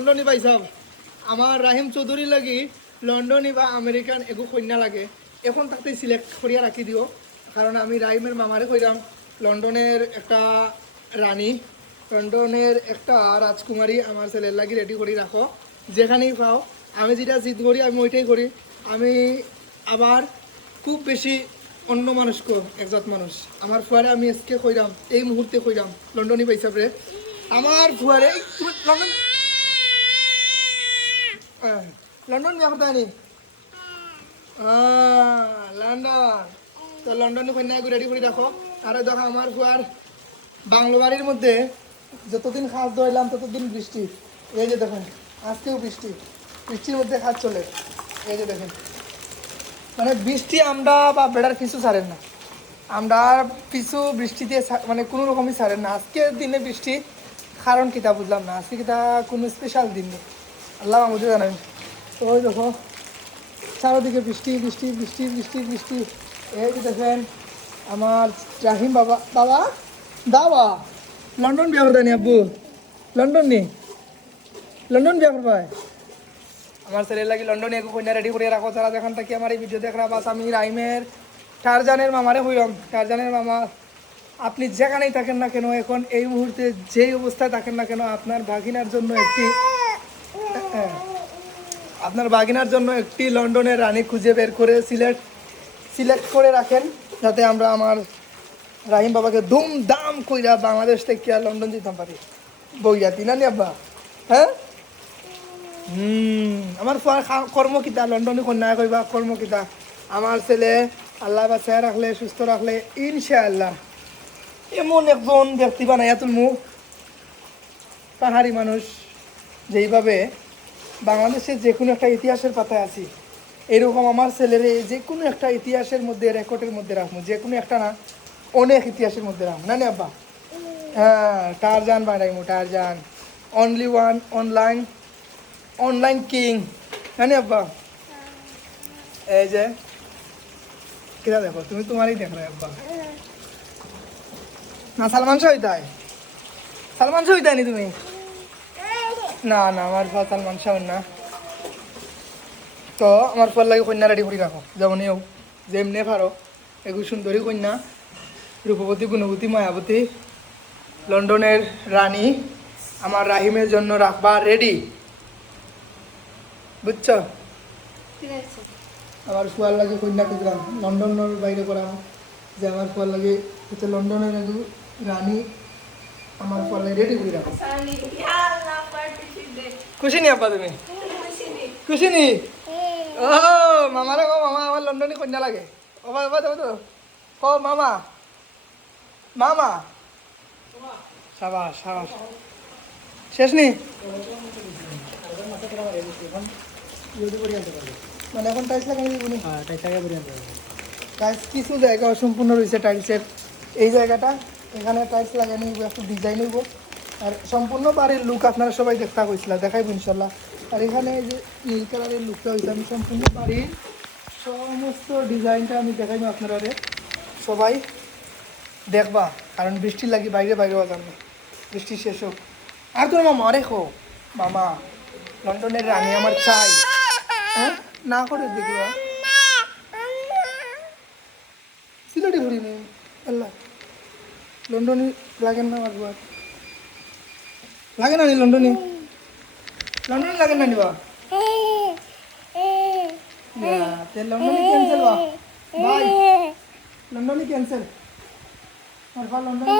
লন্ডনী পাইছাব আমার রাহিম চৌধুরী লাগি লন্ডনী বা আমেরিকান এগু কন্যা লাগে এখন তাতে সিলেক্ট করিয়া রাখি দিও কারণ আমি রাহিমের মামারে কইরাম লন্ডনের একটা রানী লন্ডনের একটা রাজকুমারী আমার ছেলের লাগি রেডি করে রাখো যেখানেই পাও আমি যেটা জিদ করি আমি ওইটাই করি আমি আবার খুব বেশি অন্য মানুষকে একজাত মানুষ আমার ফুয়ারে আমি আজকে কইরাম এই মুহূর্তে কইরাম লন্ডনই পাইছাব রে আমার ফুয়ারে লন্ডন লন্ডন বিয়া করতে আনি লন্ডন তো লন্ডনে কন্যা রেডি করে রাখো আর দেখো আমার ফুয়ার বাংলো বাড়ির মধ্যে যতদিন খাস ধরলাম ততদিন বৃষ্টি এই যে দেখেন আজকেও বৃষ্টি বৃষ্টির মধ্যে খাস চলে এই যে দেখেন মানে বৃষ্টি আমরা বা বেড়ার কিছু ছাড়েন না আমরা কিছু বৃষ্টিতে মানে কোনো রকমই ছাড়েন না আজকের দিনে বৃষ্টি কারণ কিতা বুঝলাম না আজকে কিতা কোনো স্পেশাল দিন নেই আল্লাহ আমাদের জানাবেন তো ওই দেখো চারোদিকে বৃষ্টি বৃষ্টি বৃষ্টি বৃষ্টি বৃষ্টি এই যে দেখেন আমার রাহিম বাবা বাবা দাবা লন্ডন বিয়া করতে নি আব্বু লন্ডন নি লন্ডন বিয়া করবাই আমার ছেলের লাগি লন্ডনে এক কন্যা রেডি করে রাখো তারা যেখান থেকে আমার এই ভিডিও দেখরা বাস আমি রাহিমের টারজানের মামারে হইলাম টারজানের মামা আপনি যেখানেই থাকেন না কেন এখন এই মুহূর্তে যেই অবস্থায় থাকেন না কেন আপনার বাগিনার জন্য একটি লন্ডনের রানী খুঁজে বের করে সিলেক্ট করে রাখেন যাতে আমরা আমার রাহিম বাবাকে ধুমধাম কইরা বাংলাদেশ থেকে আর লন্ডন যেতাম পারি বইয়া তিনা নি আব্বা হ্যাঁ আমার কর্মকিতা লন্ডনে কন্যা কইবা কর্মকিতা আমার ছেলে আল্লাহ বাঁচায় রাখলে সুস্থ রাখলে ইনশাআল্লাহ এমন একজন ব্যক্তি বানাইয়া তুলমু পাহাড়ি মানুষ যেইভাবে বাংলাদেশের যে কোনো একটা ইতিহাসের পাতায় আছি এরকম আমার ছেলের যে কোনো একটা ইতিহাসের মধ্যে রেকর্ডের মধ্যে রাখবো যে কোনো একটা না অনেক ইতিহাসের মধ্যে রাখবো না আব্বা হ্যাঁ টারজান বানাইমু Tarzan only one online king না আব্বা এই যে কিরা দেখো তুমি তোমারই দেখো আব্বা না সালমান শাহ হইতাই নি তুমি না না আমার সালমান শাহ না তো আমার পর লাগে কন্যা রেডি করে রাখো যেমনই হোক যেমনি পারো এগুলো সুন্দরী কন্যা রূপবতী গুণবতী মায়াবতী লন্ডনের রানী আমার রাহিমের জন্য রাখবা রেডি বুঝছো আমার ফুয়ার লাগে কন্যা খুঁজলাম লন্ডনের বাইরে করাম যে আমার ফুয়ার লাগে হচ্ছে লন্ডনের রানী আমার ফুয়ার লাগে রেডি করে রাখো খুশি নি আব্বা তুমি খুশি নি ও মামারে কো মামা আমার লন্ডনে কন্যা লাগে ও বাবা দেবো তো ক মামা মামা সাবাস সাবাস শেষ নি মানে এখন টাইলস লাগাই দিব নি টাইলস কিছু জায়গা অসম্পূর্ণ রয়েছে টাইলসের এই জায়গাটা এখানে টাইলস লাগাই নিব একটু ডিজাইন হইব আর সম্পূর্ণ বাড়ির লুক আপনারা সবাই দেখতে কইছিল দেখাইব ইনশাল্লাহ আর এখানে এই যে নীল কালারের লুকটা হয়েছে আমি সম্পূর্ণ বাড়ির সমস্ত ডিজাইনটা আমি দেখাইব আপনারা সবাই দেখবা কারণ বৃষ্টি লাগি বাইরে হওয়া যাবে বৃষ্টি শেষ হোক আর তোর মামা রেখো মামা লন্ডনের রানী আমার চাই হ্যাঁ না করে দেখবা সিলেটে ঘুরি নি আল্লাহ লন্ডনে লাগেন না আমার বুয়ার লাগে না নি লন্ডনে লাগে না নিবা লন্ডনে ক্যান্সেল বাই লন্ডনে ক্যান্সেল লন্ডনে